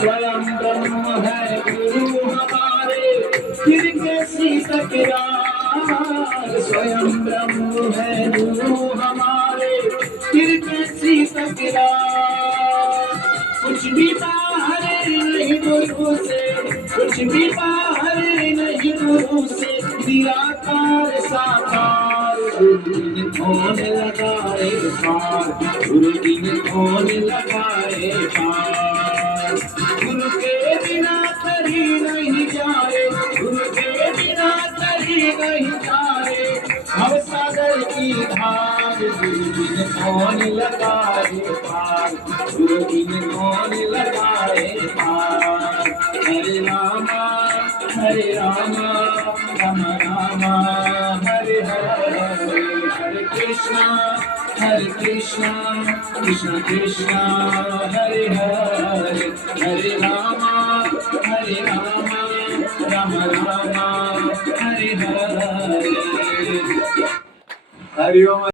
स्वयं ब्रह्म है गुरु हमारे, फिर कैसी तकरार। स्वयं ब्रह्म है गुरु हमारे, फिर कैसी तकरार। कुछ भी बाहर नहीं गुरु से, कुछ भी बाहर नहीं गुरु से, निराकार साकार। गुरु ने कौन लगाए पार, गुरु ने कौन लगाए पार। गुरु के बिना कहीं नहीं जाए, गुरु के बिना कहीं नहीं जाए। भव सागर की धार, गुरु ने कौन लगाए पार, गुरु ने कौन लगाए पार। हरे रामा राम रामा हरे हरे, हरे कृष्णा कृष्ण कृष्णा हरे हरे, हरे रामा राम रामा हरे हरे। हरि ओम।